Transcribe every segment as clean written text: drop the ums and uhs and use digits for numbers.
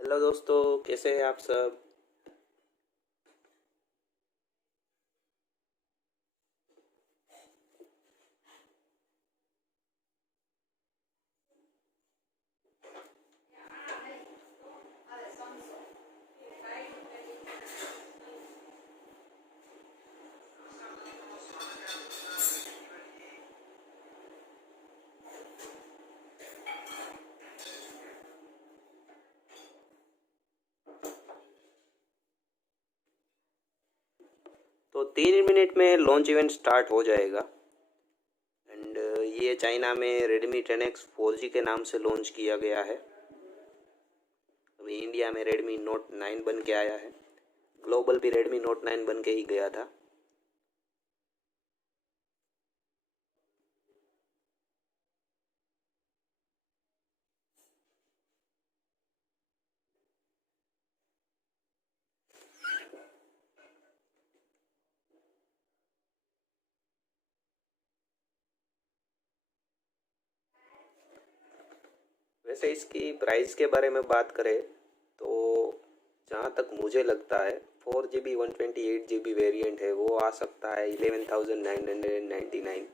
Hello दोस्तों, कैसे हैं आप सब। तो 3 मिनट में लॉन्च इवेंट स्टार्ट हो जाएगा। एंड ये चाइना में Redmi 10X 4G के नाम से लॉन्च किया गया है। अभी इंडिया में Redmi Note 9 बन के आया है। ग्लोबल भी Redmi Note 9 बन के ही गया था। वैसे इसकी प्राइस के बारे में बात करें तो जहाँ तक मुझे लगता है 4GB 128GB वेरिएंट है, वो आ सकता है 11,999।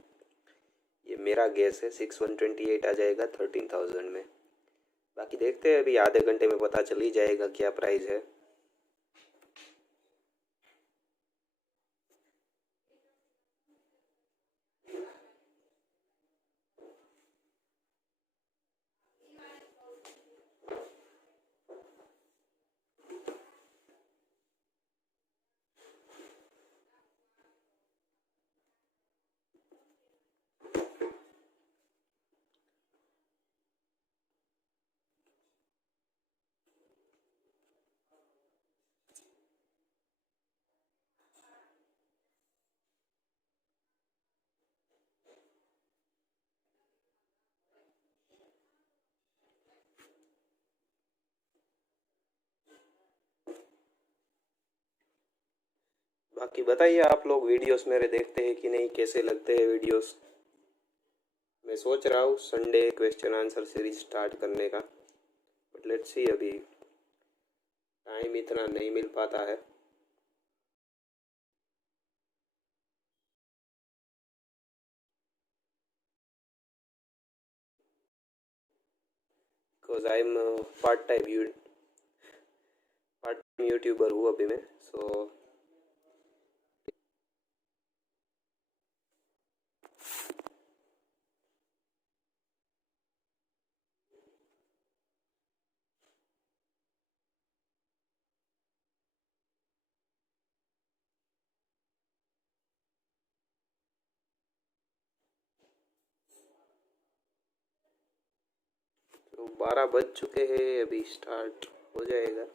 ये मेरा गेस है। 6 128 आ जाएगा 13,000 में। बाकी देखते हैं, अभी आधे घंटे में पता चल ही जाएगा क्या प्राइस है। बाकी बताइए, आप लोग वीडियोस मेरे देखते हैं कि नहीं, कैसे लगते हैं वीडियोस। मैं सोच रहा हूँ Sunday question answer series start करने का, बट लेट्स सी, अभी टाइम इतना नहीं मिल पाता है। Because I am part time YouTuber हूँ अभी मैं, सो 12 बज चुके हैं, अभी स्टार्ट हो जाएगा।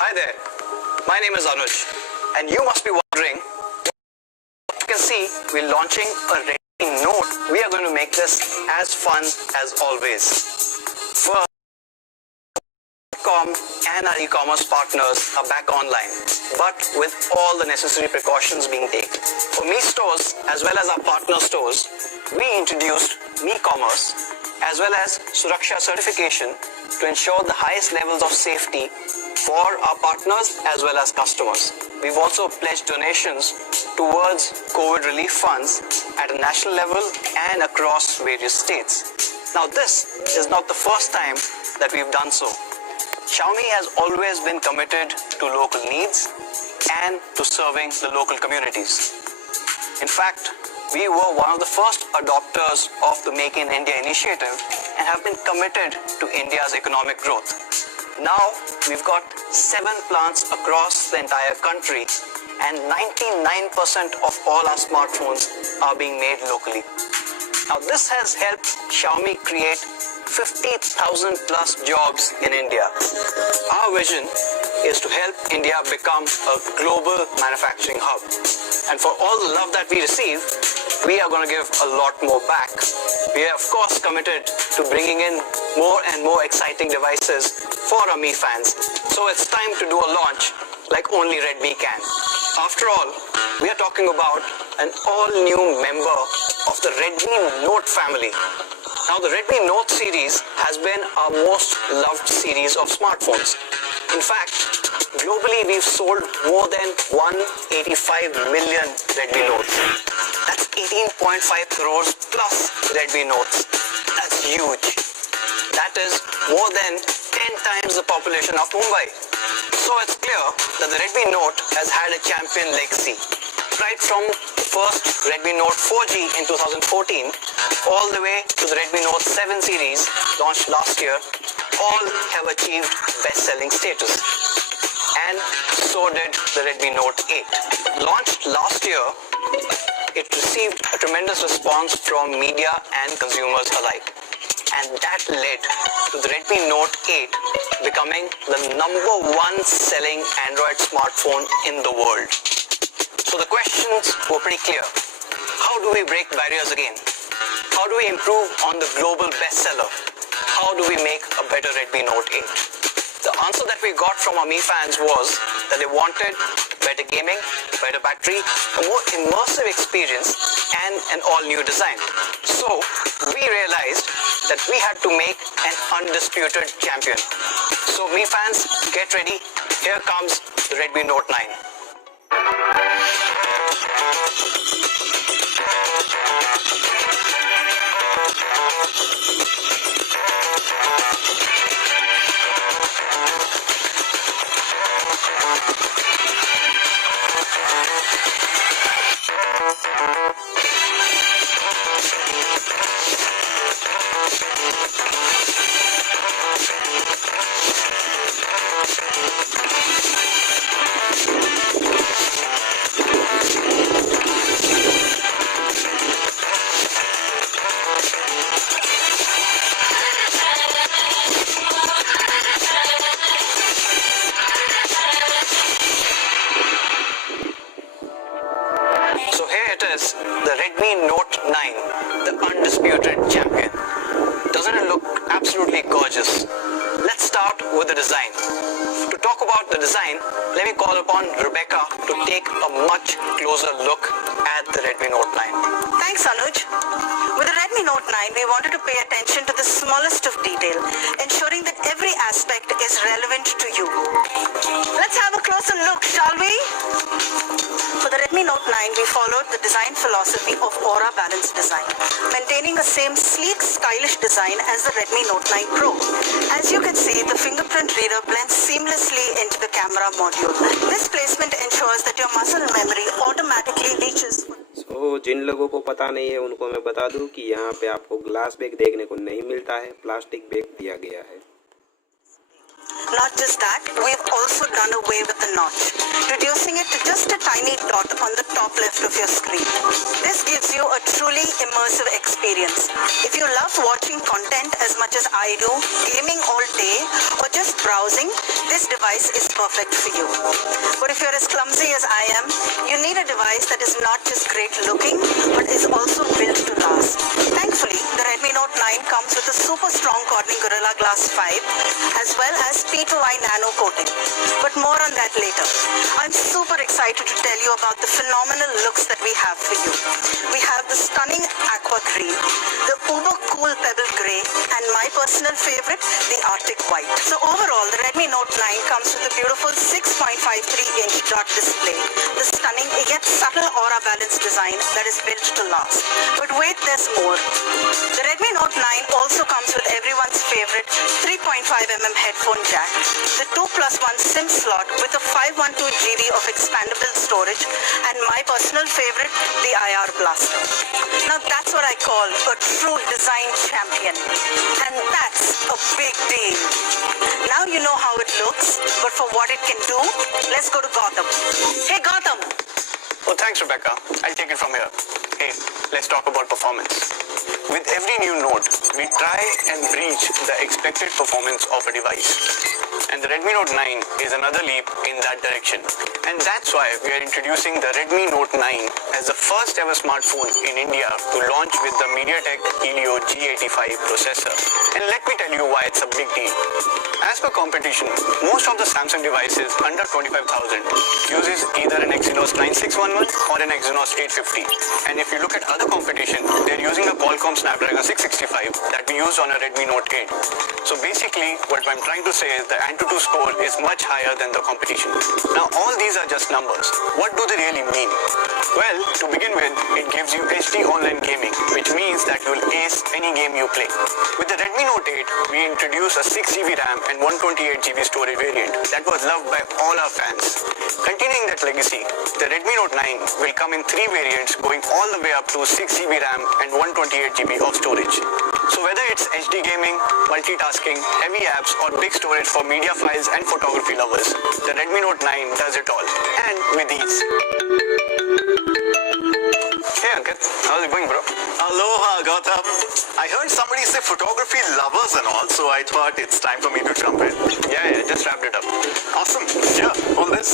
Hi there, my name is Anuj, and you must be wondering, you can see we're launching a Redmi Note. We are going to make this as fun as always. First, and our e-commerce partners are back online, but with all the necessary precautions being taken. For Me stores as well as our partner stores, we introduced Me Commerce as well as Suraksha certification to ensure the highest levels of safety for our partners as well as customers. We've also pledged donations towards COVID relief funds at a national level and across various states. Now, this is not the first time that we've done so. Xiaomi has always been committed to local needs and to serving the local communities. In fact, we were one of the first adopters of the Make in India initiative and have been committed to India's economic growth. Now, we've got 7 plants across the entire country and 99% of all our smartphones are being made locally. Now, this has helped Xiaomi create 50,000 plus jobs in India. Our vision is to help India become a global manufacturing hub. And for all the love that we receive, we are going to give a lot more back. We are of course committed to bringing in more and more exciting devices for our Mi fans. So it's time to do a launch like only Redmi can. After all, we are talking about an all-new member of the Redmi Note family. Now, the Redmi Note series has been our most loved series of smartphones. In fact, globally we've sold more than 185 million Redmi Notes. That's 18.5 crores plus Redmi Notes. That's huge. That is more than 10 times the population of Mumbai. So it's clear that the Redmi Note has had a champion legacy. Right from the first Redmi Note 4G in 2014 all the way to the Redmi Note 7 series launched last year, all have achieved best-selling status. And so did the Redmi Note 8. Launched last year, it received a tremendous response from media and consumers alike. And that led to the Redmi Note 8 becoming the #1 selling Android smartphone in the world. So the questions were pretty clear. How do we break barriers again? How do we improve on the global bestseller? How do we make a better Redmi Note 8? The answer that we got from our Mi fans was that they wanted better gaming, better battery, a more immersive experience, and an all-new design. So we realized that we had to make an undisputed champion. So Mi fans, get ready. Here comes the Redmi Note 9. So here it is, the Redmi Note 9, the undisputed champion. Doesn't it look absolutely gorgeous? Let's start with the design. To talk about the design, let me call upon Rebecca to take a much closer look at the Redmi Note 9. Thanks, Anuj. With the Redmi Note 9, we wanted to pay attention to the smallest of detail, ensuring that every aspect is relevant to you. Let's have a closer look, shall we? For the Redmi Note 9, we followed the design philosophy of Aura Balanced Design, maintaining the same sleek, stylish design as the Redmi Note 9 Pro. As you can see, the fingerprint reader blends seamlessly into the camera module. This placement ensures that your muscle memory automatically reaches. तो जिन लोगों को पता नहीं है उनको मैं बता दूं कि यहाँ पे आपको ग्लास बैग देखने को नहीं मिलता है, प्लास्टिक बैग दिया गया है। Not just that, we've also done away with the notch, reducing it to just a tiny dot on the top left of your screen. This gives you a truly immersive experience. If you love watching content as much as I do, gaming all day, or just browsing, this device is perfect for you. But if you're as clumsy as I am, you need a device that is not just great looking, but is also built to last. Thankfully, the Redmi Note 9 comes with a super strong Corning Gorilla Glass 5, as well as P2i nano coating, but more on that later. I'm super excited to tell you about the phenomenal looks that we have for you. We have the stunning aqua green, the uber cool pebble grey, and my personal personal favorite, the Arctic White. So overall, the Redmi Note 9 comes with a beautiful 6.53-inch dot display, the stunning yet subtle aura balanced design that is built to last. But wait, there's more. The Redmi Note 9 also comes with everyone's favorite 3.5mm headphone jack, the 2+1 SIM slot with a 512GB of expandable storage, and my personal favorite, the IR blaster. Now that's what I call a true design champion, and that's a big deal. Now you know how it looks, but for what it can do, let's go to Gotham. Hey Gotham! Oh, thanks, Rebecca. I'll take it from here. Hey, let's talk about performance. With every new Note, we try and reach the expected performance of a device. And the Redmi Note 9 is another leap in that direction. And that's why we are introducing the Redmi Note 9 as the first ever smartphone in India to launch with the MediaTek Helio G85 processor. And let me tell you why it's a big deal. As per competition, most of the Samsung devices under 25,000 uses either an Exynos 9611 or an Exynos 850. And if you look at other competition, they're using a Qualcomm Snapdragon 665 that we use on a Redmi Note 8. So basically, what I'm trying to say is the Antutu score is much higher than the competition. Now, all these are just numbers. What do they really mean? Well, to begin with, it gives you HD online gaming, which means that you'll ace any game you play. With the Redmi Note 8, we introduce a 6GB RAM and 128GB storage variant that was loved by all our fans. Continuing that legacy, the Redmi Note 9 will come in 3 variants going all the way up to 6GB RAM and 128GB of storage. So whether it's HD gaming, multitasking, heavy apps or big storage for media files and photography lovers, the Redmi Note 9 does it all. And with ease. Hey Ankit, how's it going, bro? Aloha, Gautam. I heard somebody say photography lovers and all, so I thought it's time for me to jump in. Yeah, just wrapped it up. Awesome. Yeah, hold this.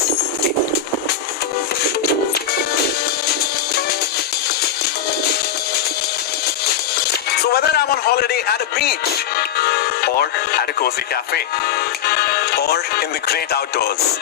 So whether I'm on holiday at a beach, or at a cozy cafe, or in the great outdoors,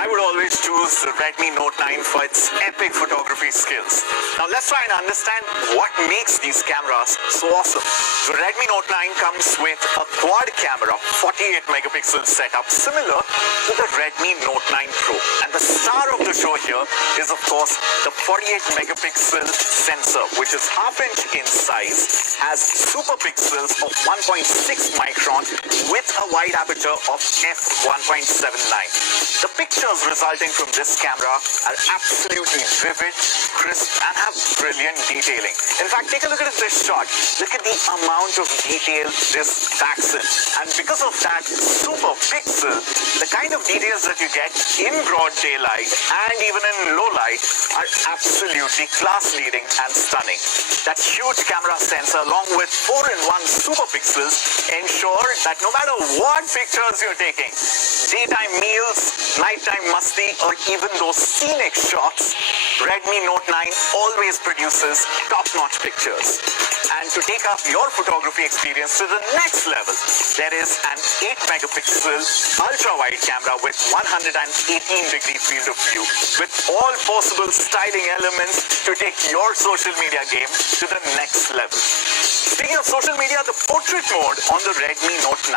I would always choose the Redmi Note 9 for its epic photography skills. Now let's try and understand what makes these cameras so awesome. The Redmi Note 9 comes with a quad camera 48 megapixel setup similar to the Redmi Note 9 Pro. And the star of the show here is of course the 48 megapixel sensor, which is half inch in size, has super pixels of 1.6 micron with a wide aperture of f1.79. The pictures resulting from this camera are absolutely vivid, crisp, and have brilliant detailing. In fact, take a look at this shot. Look at the amount of detail this packs in. And because of that super pixel, the kind of details that you get in broad daylight and even in low light are absolutely class-leading and stunning. That huge camera sensor along with 4-in-1 super pixels ensure that no matter what pictures you're taking, daytime meals, nighttime musty, or even those scenic shots, Redmi Note 9 always produces top-notch pictures. And to take up your photography experience to the next level, there is an 8 megapixel ultra-wide camera with 118-degree field of view with all possible styling elements to take your social media game to the next level. Speaking of social media, the portrait mode on the Redmi Note 9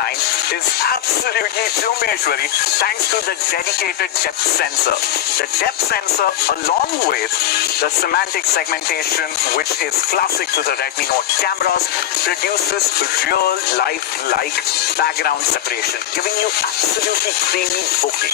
is absolutely Jumeshwari thanks to the dedicated depth sensor. The depth sensor, along with the semantic segmentation, which is classic to the Redmi Note cameras, produces real life-like background separation, giving you absolutely creamy bokeh.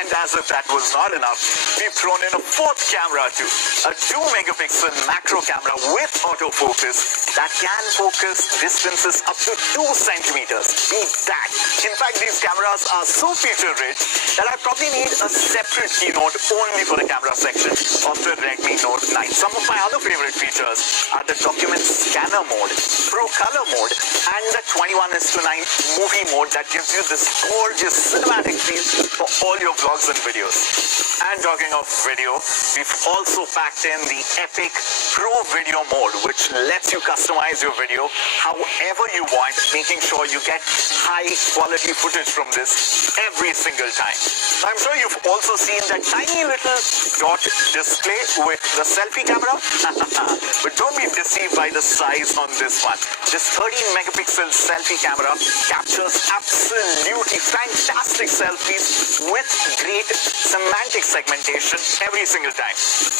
And as if that was not enough, we've thrown in a fourth camera too, a 2 megapixel macro camera with autofocus that can focus distances up to 2 centimeters. Beat that. In fact, these cameras are so feature-rich that I probably need a separate keynote only for the camera section of the Redmi Note 9. Some of my other favorite features are the document scanner mode, pro color mode, and the 21:9 movie mode that gives you this gorgeous cinematic feel for all your vlogs vlogs and videos. And talking of video, we've also packed in the Epic Pro Video mode, which lets you customize your video however you want, making sure you get high quality footage from this every single time. Now, I'm sure you've also seen that tiny little dot display with the selfie camera, but don't be deceived by the size on this one. This 13 megapixel selfie camera captures absolutely fantastic selfies with great semantic segmentation every single time.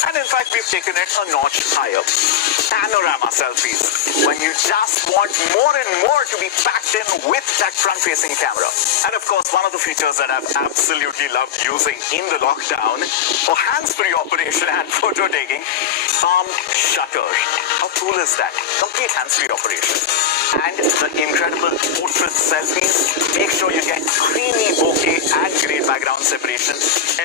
And in fact, we've taken it a notch higher. Panorama selfies, when you just want more and more to be packed in with that front-facing camera. And of course, one of the features that I've absolutely loved using in the lockdown for hands-free operation and photo taking, palm shutter. How cool is that? Complete hands-free operation. And the incredible portrait selfies. Make sure you get creamy bokeh and great background separation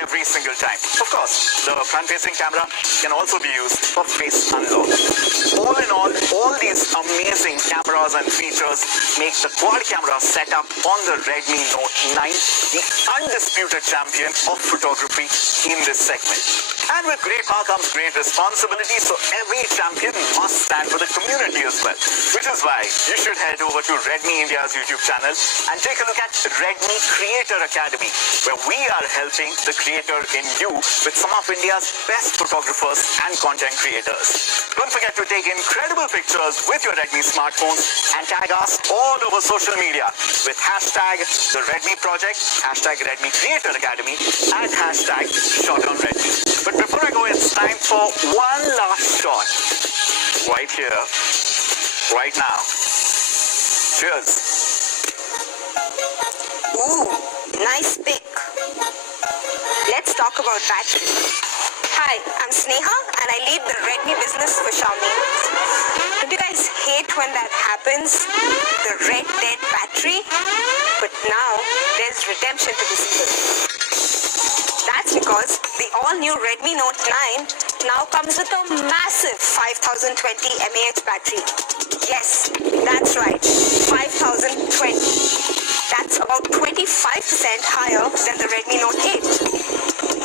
every single time. Of course, the front-facing camera can also be used for face unlock. All in all these amazing cameras and features make the quad camera setup on the Redmi Note 9 the undisputed champion of photography in this segment. And with great power comes great responsibility, so every champion must stand for the community as well. Which is why you should head over to Redmi India's YouTube channel and take a look at Redmi Creator Academy, where we are helping the creator in you with some of India's best photographers and content creators. Don't forget to take incredible pictures with your Redmi smartphones and tag us all over social media with hashtag the Redmi Project, hashtag Redmi Creator Academy, and hashtag Shot on Redmi. But before I go, it's time for one last shot. Right here, right now. Cheers. Ooh, nice pick. Let's talk about battery. Hi, I'm Sneha and I lead the Redmi business for Xiaomi. Don't you guys hate when that happens? The red dead battery? But now there's redemption to this evil. That's because the all-new Redmi Note 9 now comes with a massive 5020 mAh battery. Yes, that's right, 5020. That's about 25% higher than the Redmi Note 8.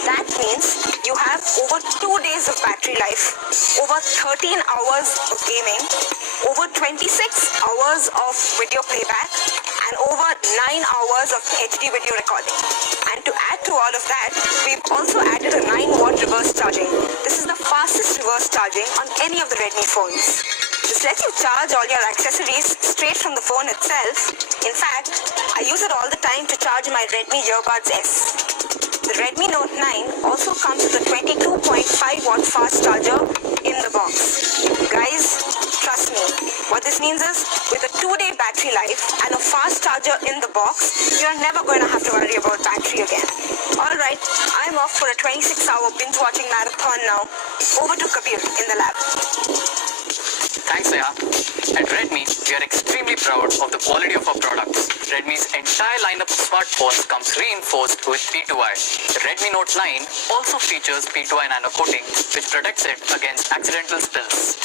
That means you have over 2 days of battery life, over 13 hours of gaming, over 26 hours of video playback, and over 9 hours of HD video recording. And to add to all of that, we've also added a 9-watt reverse charging. This is the fastest reverse charging on any of the Redmi phones. This lets you charge all your accessories straight from the phone itself. In fact, I use it all the time to charge my Redmi Earbuds S. The Redmi Note 9 also comes with a 22.5-watt fast charger in the box. Guys, trust me, what this means is, with a 2-day battery life and a fast charger in the box, you're never going to have to worry about battery again. Alright, I'm off for a 26-hour binge-watching marathon now. Over to Kabir in the lab. Thanks, Neha. At Redmi, we are extremely proud of the quality of our products. Redmi's entire lineup of smartphones comes reinforced with P2i. The Redmi Note 9 also features P2i nano coating, which protects it against accidental spills.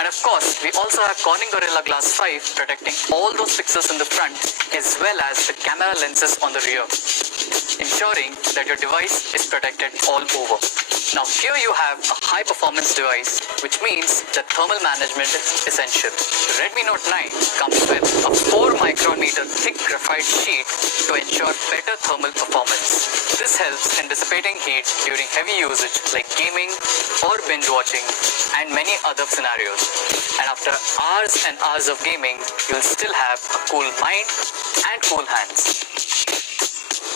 And of course, we also have Corning Gorilla Glass 5 protecting all those pixels in the front as well as the camera lenses on the rear, ensuring that your device is protected all over. Now here you have a high performance device, which means that thermal management is essential. The Redmi Note 9 comes with a 4 micrometer thick graphite sheet to ensure better thermal performance. This helps in dissipating heat during heavy usage like gaming or binge watching and many other scenarios. And after hours and hours of gaming, you'll still have a cool mind and cool hands.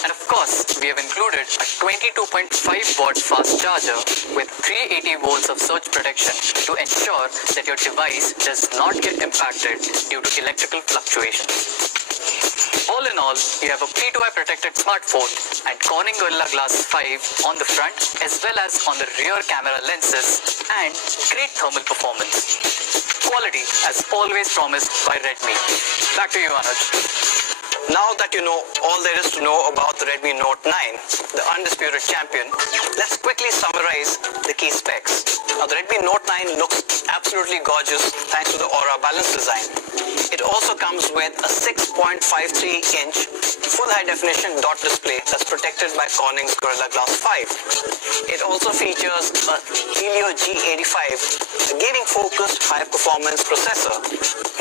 And of course, we have included a 22.5-watt fast charger with 380 volts of surge protection to ensure that your device does not get impacted due to electrical fluctuations. All in all, you have a P2i protected smartphone and Corning Gorilla Glass 5 on the front as well as on the rear camera lenses and great thermal performance. Quality as always promised by Redmi. Back to you, Anuj. Now that you know all there is to know about the Redmi Note 9, the undisputed champion, let's quickly summarize the key specs. A Now the Redmi Note 9 looks absolutely gorgeous thanks to the Aura Balance design. It also comes with a 6.53-inch full high definition dot display that's protected by Corning's Gorilla Glass 5. It also features a Helio G85, a gaming focused high performance processor.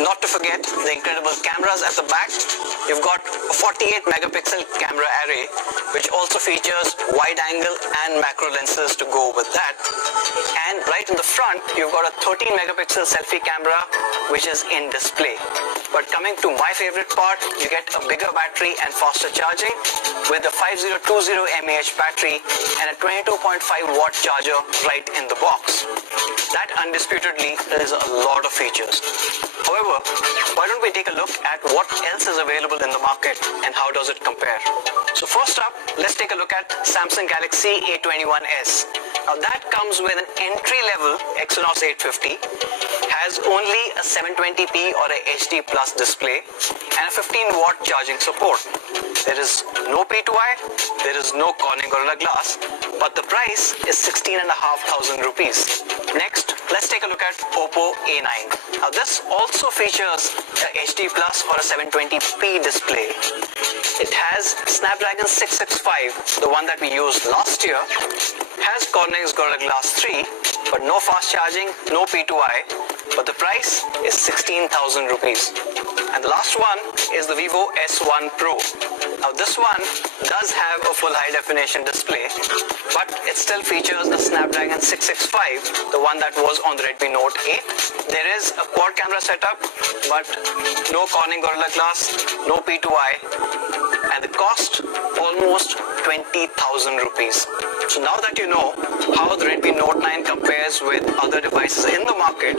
Not to forget the incredible cameras at the back. You've got a 48 megapixel camera array, which also features wide angle and macro lenses to go with that. And right in the front, you've got a 13 megapixel selfie camera, which is in display. But coming to my favorite part, you get a bigger battery and faster charging with a 5020 mAh battery and a 22.5 watt charger right in the box. That undisputedly is a lot of features. However, why don't we take a look at what else is available in the market and how does it compare? So first up, let's take a look at Samsung Galaxy A21s. Now that comes with an entry-level Exynos 850, has only a 720p or a HD Plus display and a 15-watt charging support. There is no P2I, there is no Corning Gorilla Glass, but the price is 16,500 rupees. Next, let's take a look at Oppo A9. Now this also features a HD Plus or a 720p display. It has Snapdragon 665, the one that we used last year, has Corning's Gorilla Glass 3, but no fast charging, no P2I, but the price is 16,000 rupees. And the last one is the Vivo S1 Pro. Now this one does have a full high definition display, but it still features a Snapdragon 665, the one that was on the Redmi Note 8. There is a quad camera setup, but no Corning Gorilla Glass, no P2I, and the cost almost 20,000 rupees. So now that you know how the Redmi Note 9 compares with other devices in the market,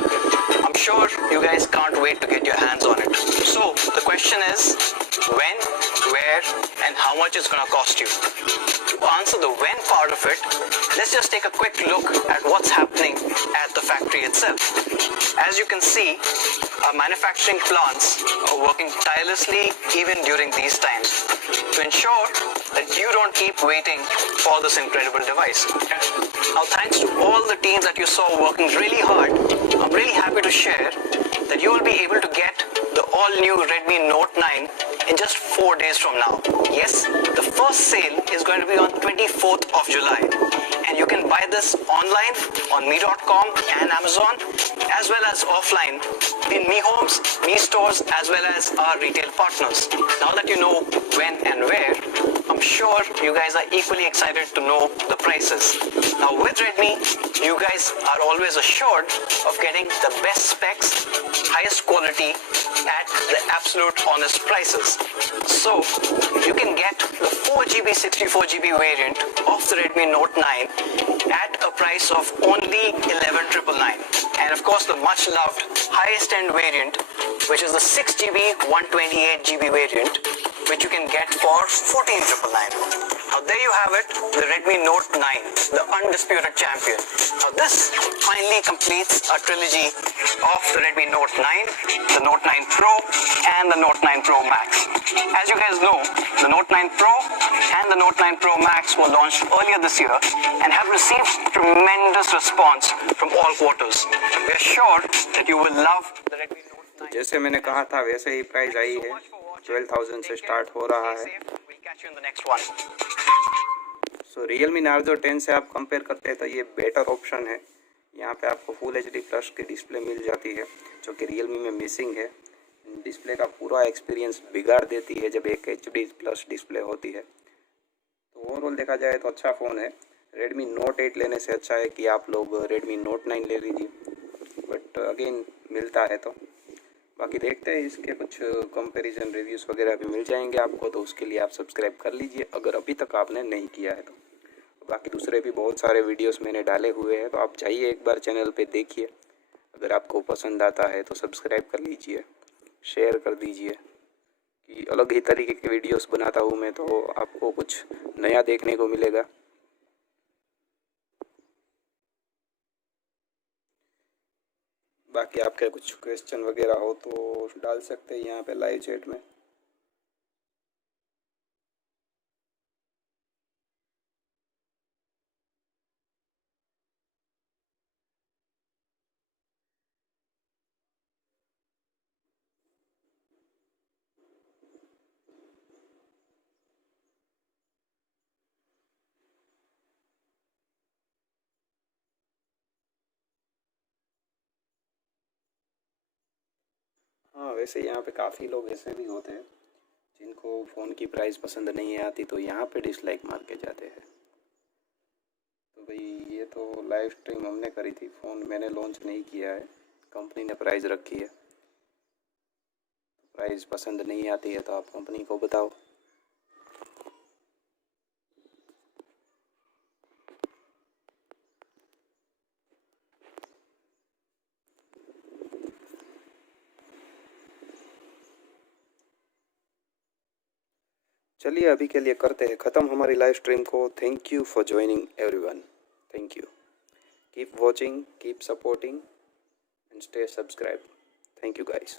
I'm sure you guys can't wait to get your hands on it. So the question is, when, where, and how much it's gonna cost you? To answer the when part of it, let's just take a quick look at what's happening at the factory itself. As you can see, our manufacturing plants are working tirelessly even during these times to ensure that you don't keep waiting for this incredible device. Now, thanks to all the teams that you saw working really hard, I'm really happy to share that you will be able to get the all-new Redmi Note 9 in just 4 days from now. Yes, the first sale is going to be on 24th of July, and you can buy this online on me.com and Amazon, as well as offline in Mi Homes, Mi Stores, as well as our retail partners. Now that you know when and where, I'm sure you guys are equally excited to know the prices. Now with Redmi, you guys are always assured of getting the best specs, highest quality at the absolute honest prices. So you can get the 4GB 64GB variant of the Redmi Note 9 at a price of only 11,999, and of course the much loved highest end variant, which is the 6GB 128GB variant, which you can get for 14,999. Now there you have it, the Redmi Note 9, the undisputed champion. Now this finally completes a trilogy of the Redmi Note 9, the Note 9 Pro, and the Note 9 Pro Max. As you guys know, the Note 9 Pro and the Note 9 Pro Max were launched earlier this year and have received tremendous response from all quarters. We are sure that you will love the Redmi Note 9. जैसे मैंने कहा था वैसे ही price I है, 12,000 से start हो रहा है। सो Realme Narzo 10 से आप कंपेयर करते हैं तो ये बेटर ऑप्शन है। यहाँ पे आपको फुल HD प्लस की डिस्प्ले मिल जाती है, जो कि Realme में मिसिंग है। डिस्प्ले का पूरा एक्सपीरियंस बिगाड़ देती है जब एक HD प्लस डिस्प्ले होती है। तो ओवरऑल देखा जाए तो अच्छा फ़ोन है। Redmi Note 8 लेने से अच्छा है कि आप लोग Redmi Note 9 ले लीजिए, बट अगेन मिलता है तो बाकी देखते हैं। इसके कुछ कंपैरिजन रिव्यूज़ वगैरह भी मिल जाएंगे आपको, तो उसके लिए आप सब्सक्राइब कर लीजिए अगर अभी तक आपने नहीं किया है तो। बाकी दूसरे भी बहुत सारे वीडियोस मैंने डाले हुए हैं, तो आप जाइए एक बार चैनल पे देखिए। अगर आपको पसंद आता है तो सब्सक्राइब कर लीजिए, शेयर कर दीजिए कि अलग ही तरीके के वीडियोस बनाता हूँ मैं, तो आपको कुछ नया देखने को मिलेगा। बाकी आपके कुछ क्वेश्चन वगैरह हो तो डाल सकते हैं यहाँ पे लाइव चैट में। हाँ, वैसे यहाँ पे काफ़ी लोग ऐसे भी होते हैं जिनको फ़ोन की प्राइस पसंद नहीं आती, तो यहाँ पे डिसलाइक मार के जाते हैं। तो भाई ये तो लाइव स्ट्रीम हमने करी थी, फ़ोन मैंने लॉन्च नहीं किया है, कंपनी ने प्राइस रखी है। प्राइस पसंद नहीं आती है तो आप कंपनी को बताओ। चलिए अभी के लिए करते हैं ख़त्म हमारी लाइव स्ट्रीम को। Thank you for joining everyone. Thank you. Keep watching, keep supporting and stay subscribe. Thank you guys.